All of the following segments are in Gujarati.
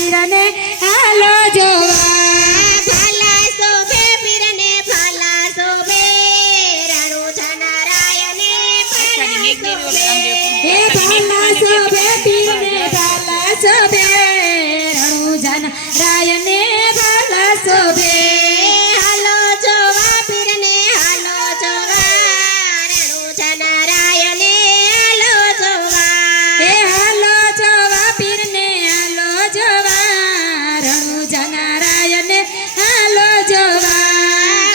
પીરને હાલો જોવા ભાલા શોભે પીરને ભાલા શોભે રણુજા નારાયણે ભાલા શોભે હે ભાલા શોભે પીરને ભાલા શોભે રણુજા નારાયણે ભાલા શોભે હાલો જોવા પીરને હાલો જોવા રણુજા નારાયણે હાલો જોવા હે હાલો જોવા પીરને હાલો જોવા રણુજા નારાયણે હાલો જોવા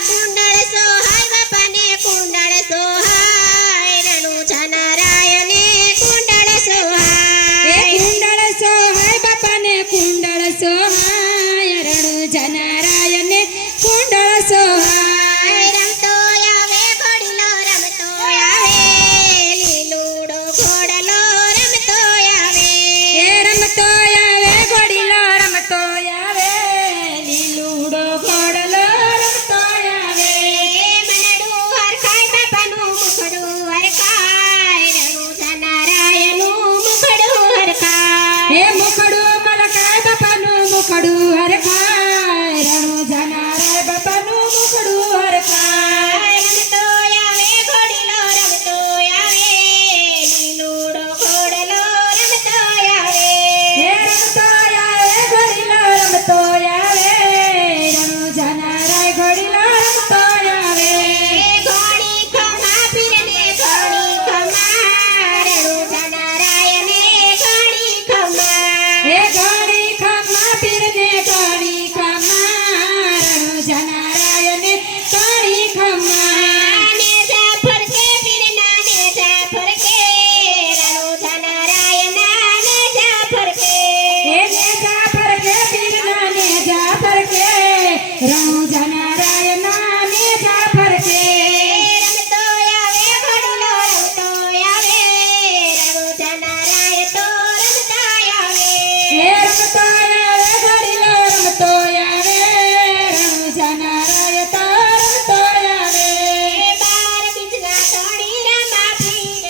કુંડળ સોહાય બાપાને કુંડળ સોહાય રણુજા નારાયણે કુંડળ હે સોહાય કુંડળ સોહાય બાપાને કુંડળ સોહાય રણુજા નારાયણે કુંડળ સોહાય રમતો આવે ઘોડીલો રમતો આવે લીલુડો ઘોડલો રમતો આવે હે રમતો આવે ઘોડીલો રમતો આવે લીલુડો ઘોડલો રમતો આવે મનડું હરખાય બાપાનું મુખડું હરખાય રણુજા નારાયણનું મુખડું હરખાય હે મુખડું મલકાય બાપાનું મુખડું હરખાય રણુજા નારાય બાપાનું મુખડું હરખાય રમતો આવે ઘોડીલો રમતો આવે લીલુડો ઘોડલો રમતો આવે હે રમતો આવે ઘોડીલો રમતો આવે રણુજા નારાય ઘોડીલો રમતો આવે ઘોડી ખમા પીરને ઘોડી ખમા રણુજા નારાયણે ઘોડી ખમા હે ઘોડી ખમા પીરને ઘોડી ખમા રણુજા નારાયણે ઘોડી ખમા નેજા ફરકે પીરના નેજા ફરકે રણુજા નારાયણના નેજા ફરકે હે નેજા ફરકે પીરના નેજા ફરકે રણુજા નારાયણના નેજા ફરકે રમતો આવે ઘોડીલો રમતો આવે રણુજા નારાયણ તો રમતા આવે હે રમતો આવે ઘોડીલો રમતો આવે રણુજા નારાયણ તો રમતો આવે બાર બીજના ધણી રમા પીર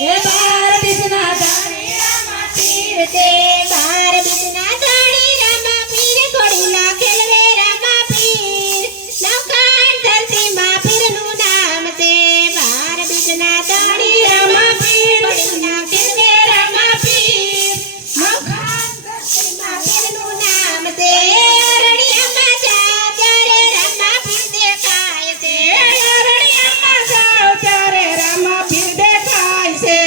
હે બાર બીજના ધાણી રામા પીર તે બાર બીજના ધણી રમા પીર ઘોડીલા ખેલવે રમા પીર નવકાંડ ધરતીમાં પીરનું નામ તે બાર બીજના ધણી રમા પીર ઘોડીલા ખેલવે રમા પીર નવકાંડ ધરતીમાં પીરનું નામ તે અરણ્યમાં જા ત્યારે રમા પીર દેખાય છે અરણ્યમાં જાઓ ત્યારે રામા પીર દેખાય છે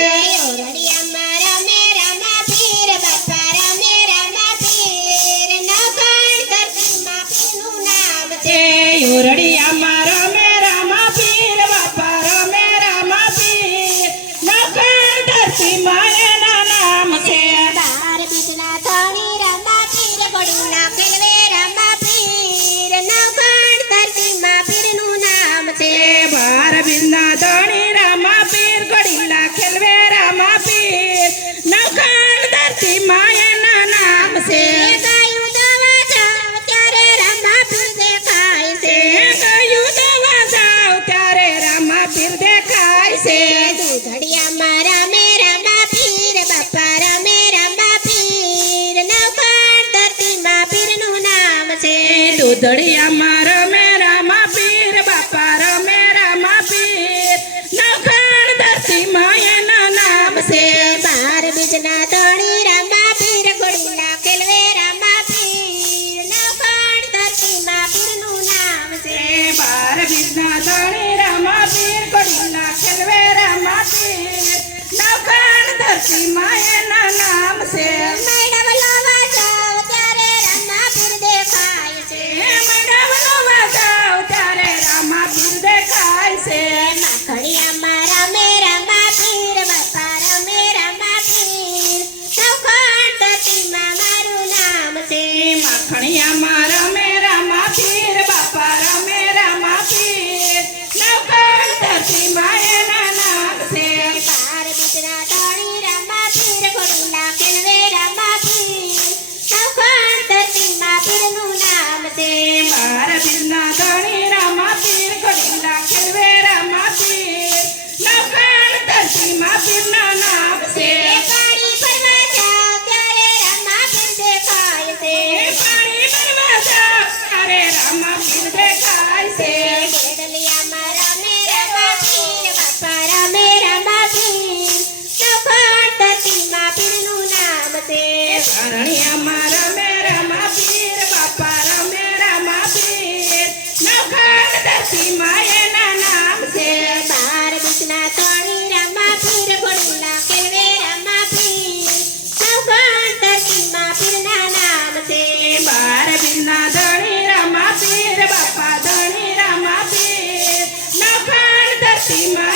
ઓરડિયામાં રમે રમા પીર બાપા રમે રમા પીર નવકાંડ ધરતીમાં પીરનું નામ છે ઓરડિયામાં રમે રામા પીર બાપા રમે રામા પીર નવકાંડ ધરતીમાં એના નામ છે બાર બીજના ધણી રમા પીર ઘોડીલા ખેલવે રમા પીર નવકાંડ ધરતીમાં પીરનું નામ છે બાર બીજના ધણી રામા પીર ઘડીલા ખેલવે રામા પીર નવકાંડ ધરતીમાં એના નામ છે ગાયું દવા જાવ ત્યારે રમા પીર દેખાય છે ગયું દવા જાવ ત્યારે રામા પીર દેખાય છે દૂધડિયામાં રમે રમા પીર બાપા રમે રમા પીર નવકાંડ ધરતીમાં પીરનું નામ છે દૂધડિયામાં રમે રામા પીર બાપા રમે રામા પીર નવકાંડ ધરતીમાં એના નામ છે બાર બીજના ધણી રમા પીર ઘોડીલા ખેલવે રમા પીર નવકાંડ ધરતીમાં પીરનું નામ છે બાર બીજના ધણી રામા પીર ઘડીલા ખેલવે રામા પીર નવકાંડ ધરતીમાં એના નામ છે મેડવલો વાજાવ ત્યારે રમા પીર દેખાય છે મેડવલો વાજાવ ત્યારે રામા પીર દેખાય છે માખડિયામાં રમે રમા પીર બાપા રમે રમા પીર નવકાંડ ધરતીમાં મારું નામ છે માખણિયામાં રમે રામા પીર બાપા રમે રામા પીર નવકાંડ ધરતીમાં એના નામ છે બાર બીજના ધણી રમા પીર ઘોડીલા ખેલવે રમા પીર નવકાંડ ધરતીમાં પીરનું નામ છે બાર બીજના ધણી રામા પીર ઘડીલા ખેલવે રામા પીર નવકાંડ ધરતીમાં પીરના નામ છે પાણી ભરવા જાવ ત્યારે રમા પીર દેખાય છે છે ધરણીયામાં રમે રમા પીર બાપા રમે રમા પીર નવખંડ ધરતીમાં એના નામ છે બાર બીજના ધણી રમા પીર ઘોડીલા ખેલવે રમા પીર નવખંડ ધરતીમાં પીરના નામ છે બાર બીજના ધણી રમા પીર બાપા ધણી રમા પીર નવખંડ ધરતીમાં